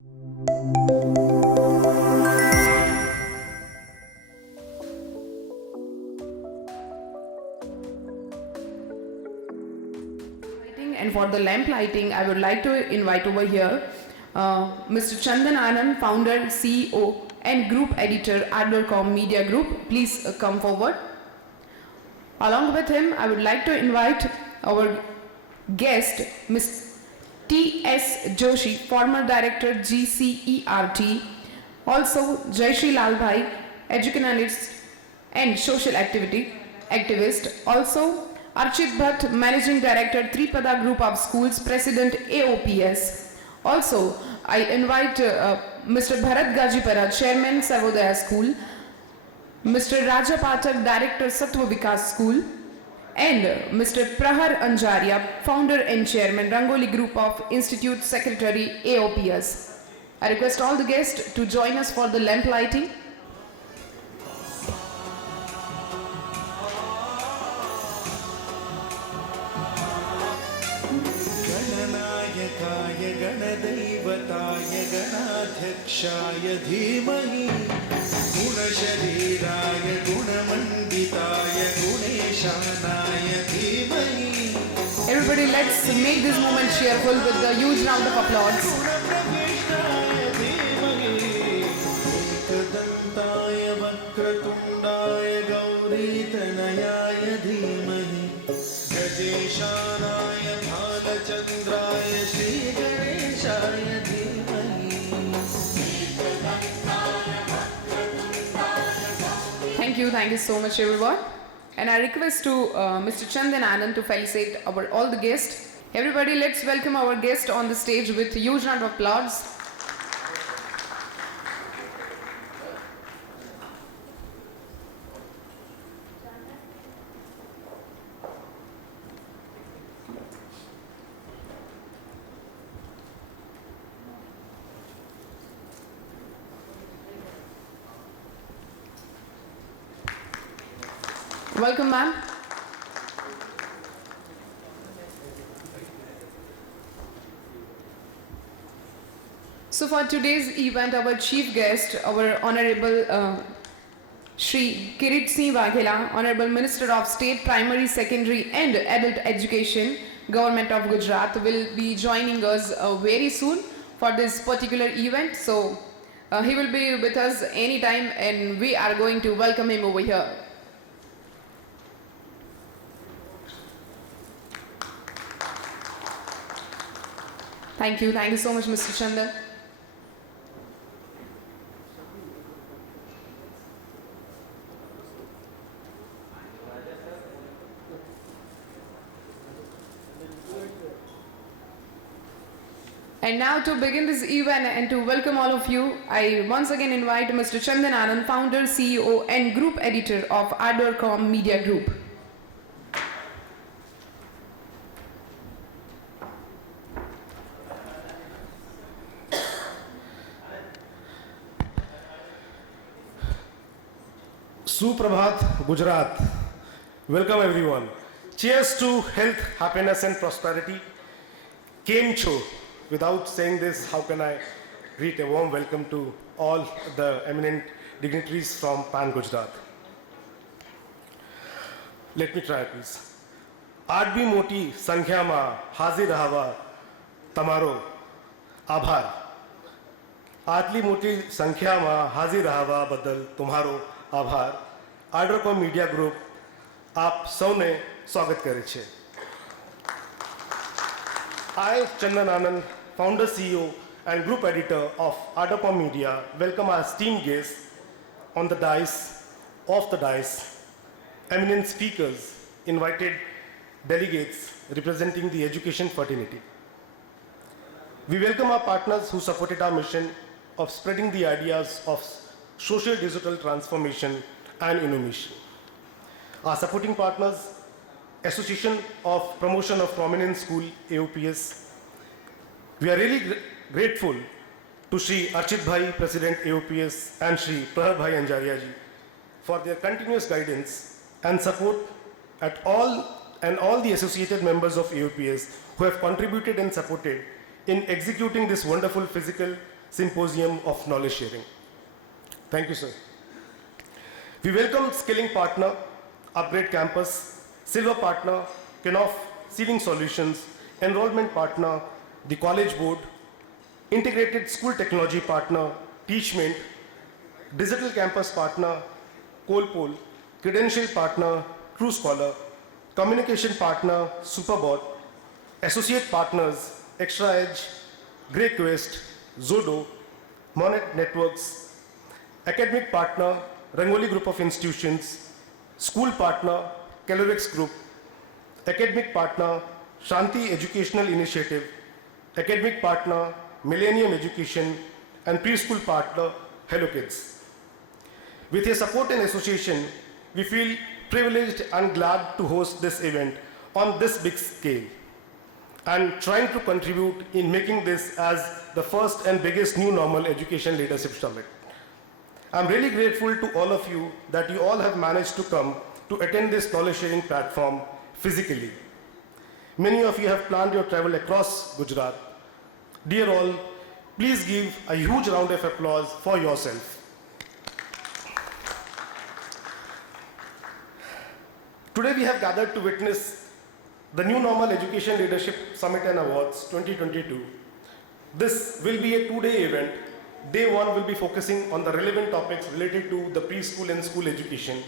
And for the lamp lighting, I would like to invite over here Mr. Chandan Anand, founder, CEO, and group editor, AordorComm Media Group. Please come forward. Along with him, I would like to invite our guest, Ms. T.S. Joshi, former director, GCERT. Also, Jayshree Lalbhai, Educationist and social activist. Also, Archit Bhatt, Managing Director, Tripada Group of Schools, President, AOPS. Also, I invite Mr. Bharat Gajipara, Chairman, Sarvodaya School, Mr. Raja Pathak, Director, Sattva Vikas School, and Mr. Prahar Anjaria, Founder and Chairman, RANGOLI Group of Institute, Secretary, AOPS. I request all the guests to join us for the lamp lighting. गणदैवताय गणाध्यक्षाय धीमहि गुणशरीराय गुणमण्डिताय गुणेशानाय धीमहि. Everybody, let's make this moment cheerful with a huge round of applause. गुणप्रविष्टाय धीमहि एकदन्ताय वक्रतुण्डाय गौरीतनयाय धीमहि गजेशानाय भालचन्द्राय श्रीगणेशाय धीमहि. Thank you so much everyone. And I request to Mr. Chandan Anand to felicitate all the guests. Everybody, let's welcome our guest on the stage with a huge round of applause. Welcome, ma'am. So for today's event, our chief guest, our Honorable Shri Kirit Singh Waghela, Honorable Minister of State, Primary, Secondary and Adult Education, Government of Gujarat, will be joining us very soon for this particular event. So he will be with us anytime and we are going to welcome him over here. Thank you so much, Mr. Chandan. And now to begin this event and to welcome all of you, I once again invite Mr. Chandan Anand, founder, CEO and group editor of AordorComm Media Group. Suprabhat, Gujarat. Welcome everyone. Cheers to health, happiness and prosperity. Kem cho. Without saying this, how can I greet a warm welcome to all the eminent dignitaries from Pan Gujarat. Let me try, please. Aadbi moti sankhya ma hazir rahava tamaro आभार. आटली मोटी संख्या में हाजिर रहवा बदल तुम्हारो आभार. ऑर्डरकॉम media group आप सौने स्वागत करे छे. I, Chandan Anand, founder, CEO and group editor of AOPS Media, welcome our esteemed guests on the dais, off the dais, eminent speakers, invited delegates representing the education fraternity. We welcome our partners who supported our mission of spreading the ideas of social digital transformation and innovation. Our supporting partners, Association of Promotion of Prominent School, AOPS. We are really grateful to Shri Archit Bhai, President AOPS, and Shri Prahar Bhai Anjaria ji for their continuous guidance and support at all the associated members of AOPS who have contributed and supported in executing this wonderful physical Symposium of Knowledge Sharing. Thank you, sir. We welcome Skilling Partner, Upgrade Campus, Silver Partner, Kenoff Sealing Solutions, Enrollment Partner, the College Board, Integrated School Technology Partner, Teachment, Digital Campus Partner, Colpol, Credential Partner, True Scholar, Communication Partner, Superbot, Associate Partners, Extra Edge, Grey Quest, Zodo, Monet Networks, Academic Partner, Rangoli Group of Institutions, School Partner, Calorex Group, Academic Partner, Shanti Educational Initiative, Academic Partner, Millennium Education, and Preschool Partner, Hello Kids. With your support and association, we feel privileged and glad to host this event on this big scale and trying to contribute in making this as the first and biggest new normal education leadership summit. I'm really grateful to all of you that you all have managed to come to attend this knowledge sharing platform physically. Many of you have planned your travel across Gujarat. Dear all, please give a huge round of applause for yourself. Today we have gathered to witness the New Normal Education Leadership Summit and Awards 2022. This will be a two-day event. Day one will be focusing on the relevant topics related to the preschool and school education.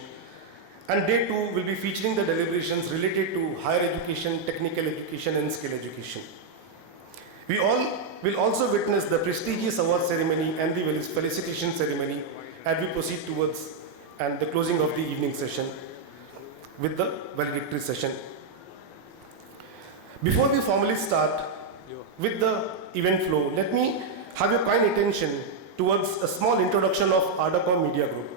And day two will be featuring the deliberations related to higher education, technical education, and skill education. We all will also witness the prestigious award ceremony and the felicitation ceremony as we proceed towards and the closing of the evening session with the valedictory session. Before we formally start with the event flow, let me have your kind attention towards a small introduction of AordorComm Media Group.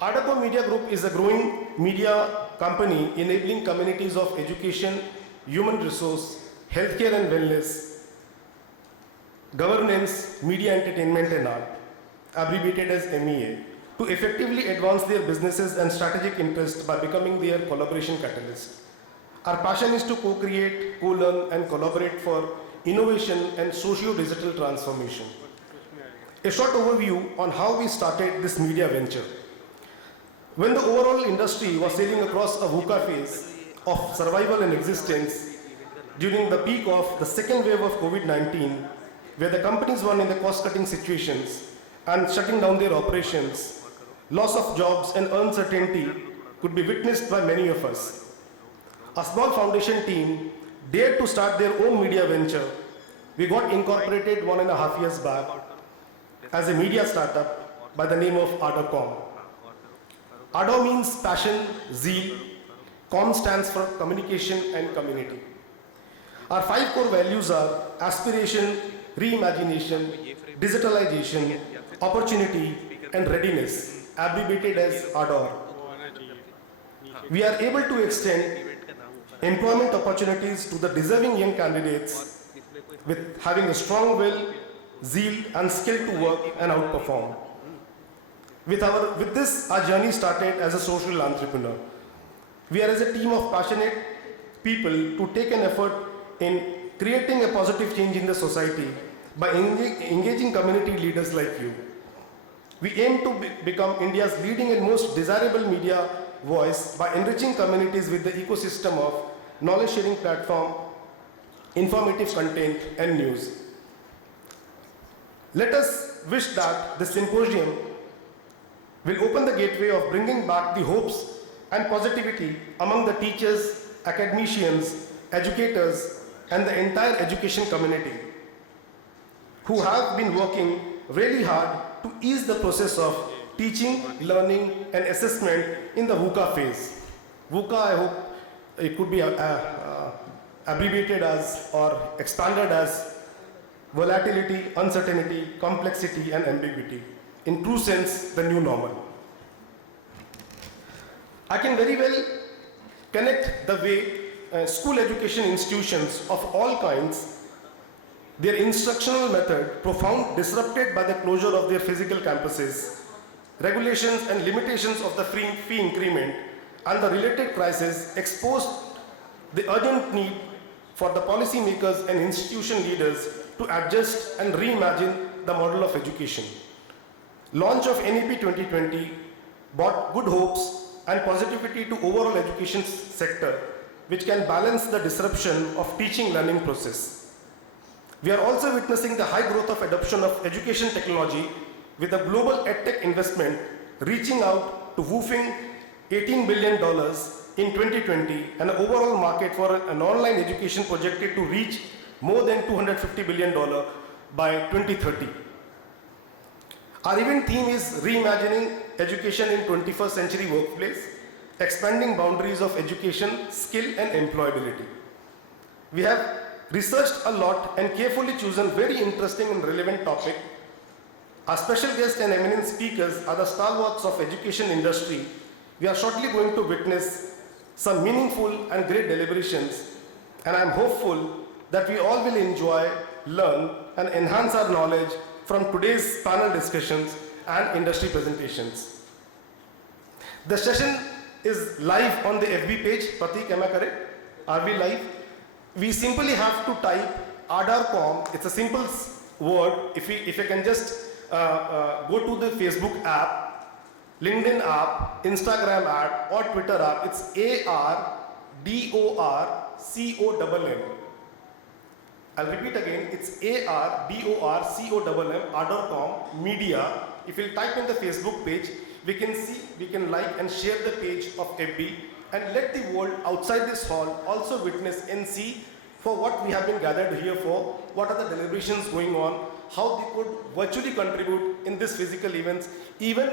AordorComm Media Group is a growing media company enabling communities of education, human resource, healthcare and wellness, governance, media entertainment and art, abbreviated as MEA, to effectively advance their businesses and strategic interests by becoming their collaboration catalyst. Our passion is to co-create, co-learn and collaborate for innovation and socio-digital transformation. A short overview on how we started this media venture. When the overall industry was sailing across a VUCA phase of survival and existence during the peak of the second wave of COVID-19, where the companies were in the cost-cutting situations and shutting down their operations, loss of jobs and uncertainty could be witnessed by many of us. A small foundation team dared to start their own media venture. We got incorporated 1.5 years back as a media startup by the name of ArdorComm. Ardor means passion, zeal. Com stands for communication and community. Our 5 core values are aspiration, reimagination, digitalization, opportunity, and readiness, abbreviated as Ardor. We are able to extend employment opportunities to the deserving young candidates with having a strong will, zeal, and skill to work and outperform. With this, our journey started as a social entrepreneur. We are as a team of passionate people to take an effort in creating a positive change in the society by engaging community leaders like you. We aim to become India's leading and most desirable media voice by enriching communities with the ecosystem of knowledge sharing platform, informative content, and news. Let us wish that this symposium will open the gateway of bringing back the hopes and positivity among the teachers, academicians, educators, and the entire education community who have been working really hard to ease the process of teaching, learning, and assessment in the VUCA phase. VUCA, I hope it could be abbreviated as or expanded as volatility, uncertainty, complexity, and ambiguity. In true sense, the new normal. I can very well connect the way school education institutions of all kinds, their instructional method disrupted by the closure of their physical campuses, regulations and limitations of the fee increment, and the related crisis exposed the urgent need for the policymakers and institution leaders to adjust and reimagine the model of education. Launch of NEP 2020 brought good hopes and positivity to overall education sector, which can balance the disruption of teaching learning process. We are also witnessing the high growth of adoption of education technology with a global edtech investment reaching out to whooping $18 billion in 2020 and an overall market for an online education projected to reach more than $250 billion by 2030. Our event theme is reimagining education in 21st century workplace, expanding boundaries of education, skill and employability. We have researched a lot and carefully chosen very interesting and relevant topic. Our special guests and eminent speakers are the stalwarts of education industry. We are shortly going to witness some meaningful and great deliberations, and I am hopeful that we all will enjoy, learn and enhance our knowledge from today's panel discussions and industry presentations. The session is live on the FB page. Pratik, am I correct? Are we live? We simply have to type ArdorComm. It's a simple word. If you can just go to the Facebook app, LinkedIn app, Instagram app or Twitter app, it's ARDORCOMM. I'll repeat again, it's ARDORCOMM, ArdorComm Media. If you type in the Facebook page, we can like and share the page of FB and let the world outside this hall also witness and see for what we have been gathered here for, what are the deliberations going on, how they could virtually contribute in this physical events, even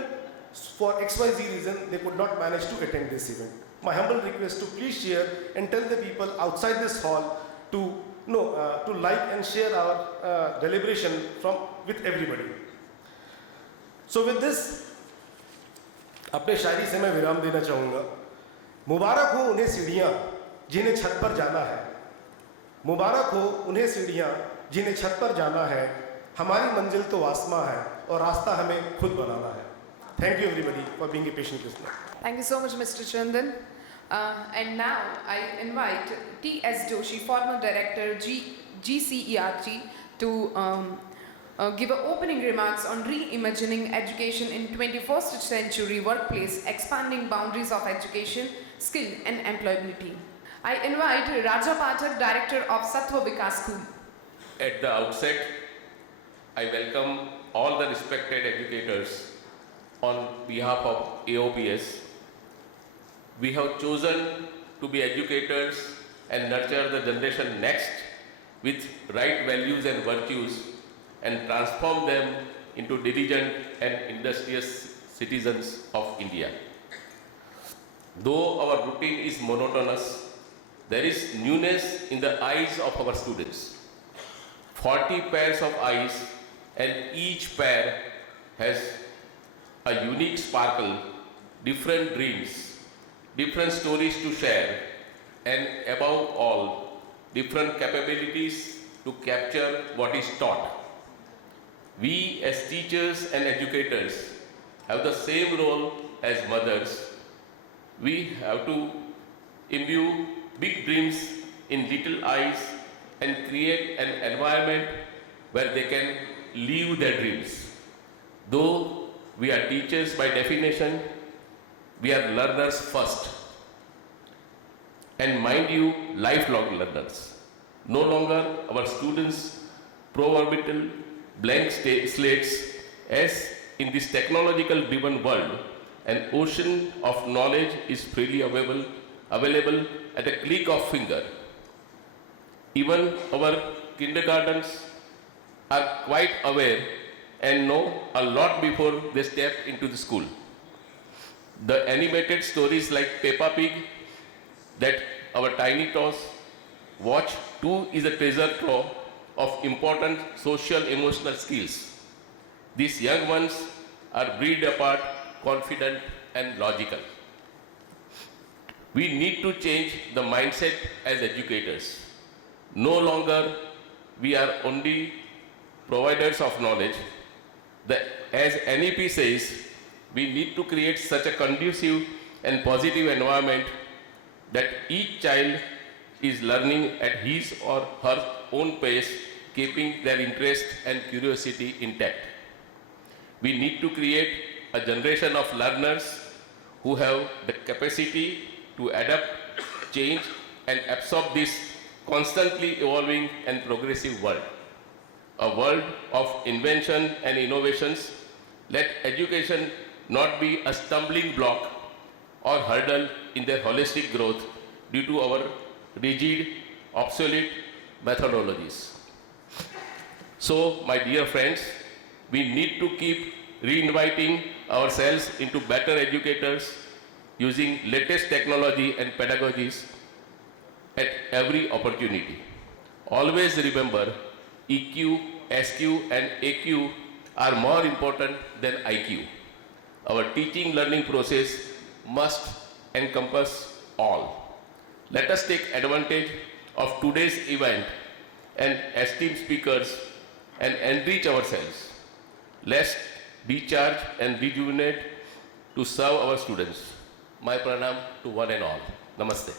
for XYZ reason they could not manage to attend this event. My humble request to please share and tell the people outside this hall to like and share our deliberation with everybody. So with this, अपने शायरी से मैं विराम देना चाहूँगा। मुबारक हो उन्हें सीढ़ियाँ जिन्हें छत पर जाना है, मुबारक हो उन्हें सीढ़ियाँ जिन्हें छत पर जाना है, हमारी मंजिल तो आसमां है और रास्ता हमें खुद बनाना है. Thank you everybody for being a patient listener. Thank you so much, Mr. Chandan. And now I invite T.S. Joshi, former director GCERT, to give opening remarks on reimagining education in 21st century workplace, expanding boundaries of education, skill and employability. I invite Raja Pathak, director of Sattva Vikas School. At the outset, I welcome all the respected educators on behalf of AOPS. We have chosen to be educators and nurture the generation next with right values and virtues and transform them into diligent and industrious citizens of India. Though our routine is monotonous, there is newness in the eyes of our students. 40 pairs of eyes, and each pair has a unique sparkle, different dreams, different stories to share, and above all, different capabilities to capture what is taught. We as teachers and educators have the same role as mothers. We have to imbue big dreams in little eyes and create an environment where they can live their dreams. Though we are teachers by definition, we are learners first. And mind you, lifelong learners. No longer our students proverbial blank slates, as in this technological driven world, an ocean of knowledge is freely available at a click of finger. Even our kindergartens are quite aware and know a lot before they step into the school. The animated stories like Peppa Pig that our tiny toes watch too is a treasure trove of important social emotional skills. These young ones are breed apart, confident and logical. We need to change the mindset as educators. No longer we are only providers of knowledge. As NEP says, we need to create such a conducive and positive environment that each child is learning at his or her own pace keeping their interest and curiosity intact. We need to create a generation of learners who have the capacity to adapt, change, and absorb this constantly evolving and progressive world. A world of invention and innovations. Let education not be a stumbling block or hurdle in their holistic growth due to our rigid, obsolete methodologies. So, my dear friends, we need to keep reinviting ourselves into better educators using latest technology and pedagogies at every opportunity. Always remember, EQ, SQ and AQ are more important than IQ. Our teaching learning process must encompass all. Let us take advantage of today's event and esteemed speakers and enrich ourselves. Let's recharge and rejuvenate to serve our students. My pranam to one and all. Namaste.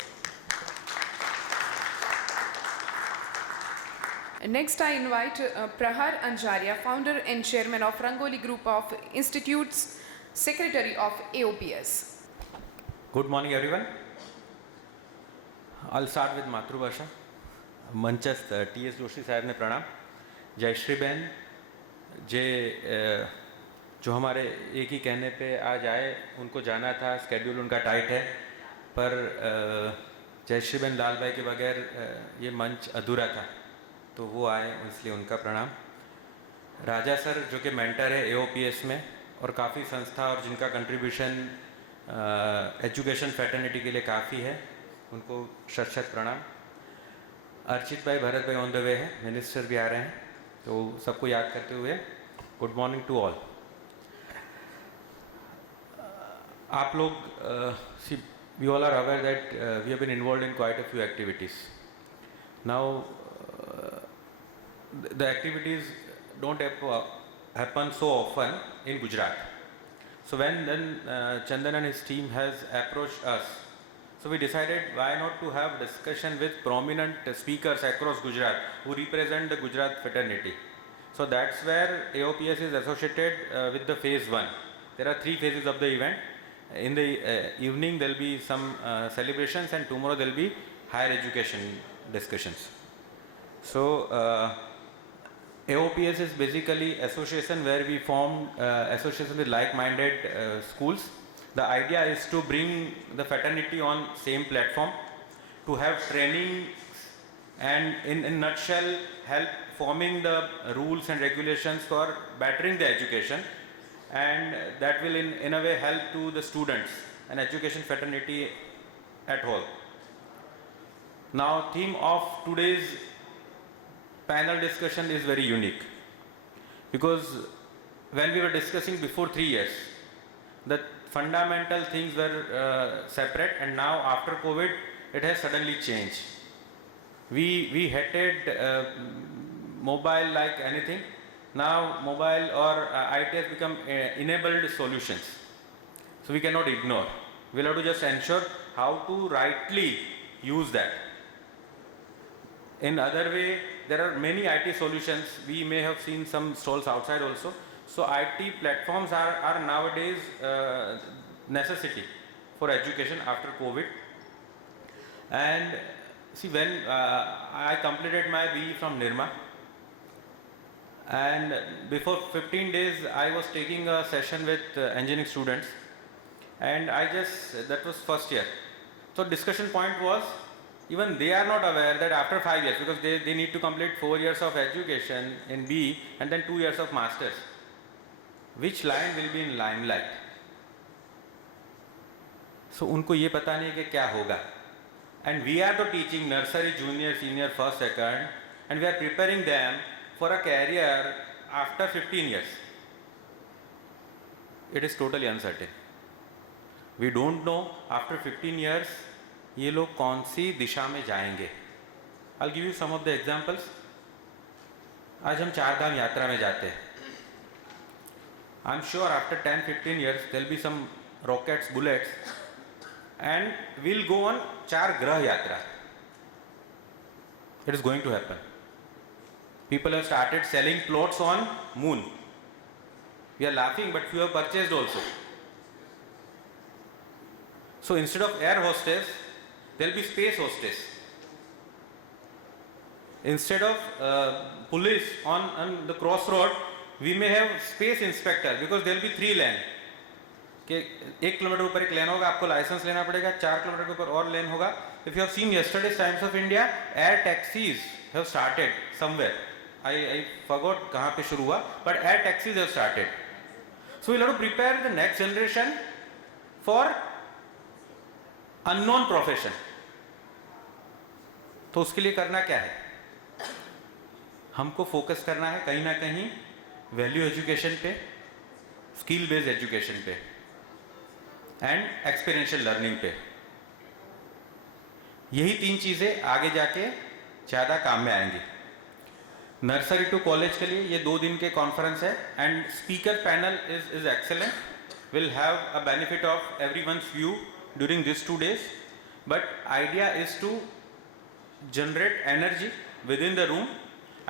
Next, I invite Prahar Anjaria, founder and chairman of Rangoli Group of Institutes, secretary of AOPS. Good morning, everyone. I'll start with Matrubhasha. मंचस्थ T S Joshi sahab ने प्रणाम. जयश्री बहन जो हमारे एक ही कहने पे आज आए, उनको जाना था, स्केड्यूल उनका टाइट है, पर जयश्री बहन लालभाई के बगैर ये मंच अधूरा था, तो वो आए, इसलिए उनका प्रणाम. राजा सर जो कि मेंटर है AOPS में और काफ़ी संस्था और जिनका कंट्रीब्यूशन एजुकेशन फैटर्निटी के लिए काफ़ी है, उनको शत शत प्रणाम. अर्चित भाई, भरत भाई ऑन द वे है, मिनिस्टर भी आ रहे हैं, तो सबको याद करते हुए गुड मॉर्निंग टू ऑल. आप लोग we all are aware that we have been involved in quite a few activities. Now the activities don't happen so often in Gujarat. So when then Chandan and his team has approached us, so we decided why not to have discussion with prominent speakers across Gujarat who represent the Gujarat fraternity. So that's where AOPS is associated with the phase 1. There are 3 phases of the event. In the evening there will be some celebrations, and tomorrow there will be higher education discussions. So AOPS is basically association where we form association with like-minded schools. The idea is to bring the fraternity on same platform, to have training and in a nutshell help forming the rules and regulations for bettering the education, and that will in a way help to the students and education fraternity at whole. Now theme of today's panel discussion is very unique, because when we were discussing before 3 years, the fundamental things were separate, and now after COVID it has suddenly changed. We hated mobile like anything. Now mobile or IT has become enabled solutions, so we cannot ignore. We'll have to just ensure how to rightly use that. In other way, there are many IT solutions. We may have seen some stalls outside also. So IT platforms are nowadays necessity for education after COVID. And see, when I completed my BE from Nirma, and before 15 days I was taking a session with engineering students, and that was first year. So discussion point was, even they are not aware that after 5 years, because they need to complete 4 years of education in BE and then 2 years of masters, which line will be in limelight. So उनको ये पता नहीं कि क्या होगा. And we are the teaching nursery, junior, senior, first, second, and we are preparing them for a career after 15 years. It is totally uncertain. We don't know after 15 years ये लोग कौन सी दिशा में जाएंगे. I'll give you some of the examples. आज हम 4 धाम यात्रा में जाते हैं. I'm sure after 10-15 years there will be some rockets, bullets, and we'll go on 4 grah yatra. It is going to happen. People have started selling plots on moon. We are laughing, but few have purchased also. So instead of air hostess, there will be space hostess. Instead of police on the crossroad, we may have space inspector because there will be 3 lanes. कि 1 kilometre ऊपर एक लेन होगा, आपको licence लेना पड़ेगा, 4 kilometre के ऊपर और लेन होगा. If you have seen yesterday's Times of India, air taxis have started somewhere. I forgot कहाँ पे शुरू हुआ, but air taxis have started. So we'll have to prepare the next generation for unknown profession. तो उसके लिए करना क्या है? हमको फोकस करना है कहीं ना कहीं वैल्यू एजुकेशन पे, स्किल बेस्ड एजुकेशन पे एंड एक्सपीरियंशियल लर्निंग पे. यही 3 चीज़ें आगे जाके ज़्यादा काम में आएंगी. नर्सरी टू कॉलेज के लिए ये 2 दिन के कॉन्फ्रेंस है and speaker panel is excellent. Will have a benefit of everyone's view during this 2 days, but idea is to generate energy within the room.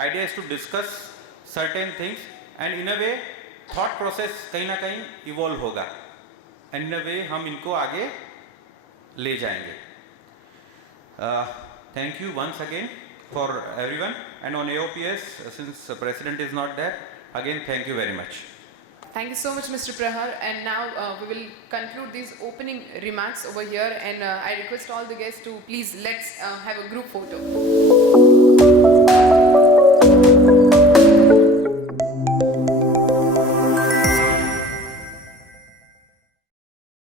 Idea is to discuss certain things and in a way thought process कहीं ना कहीं evolve होगा and in a way हम इनको आगे ले जाएंगे. Thank you once again for everyone, and on AOPS, since the president is not there, again thank you very much. Thank you so much, Mr. Prahar. And now we will conclude these opening remarks over here. And I request all the guests to please let's have a group photo.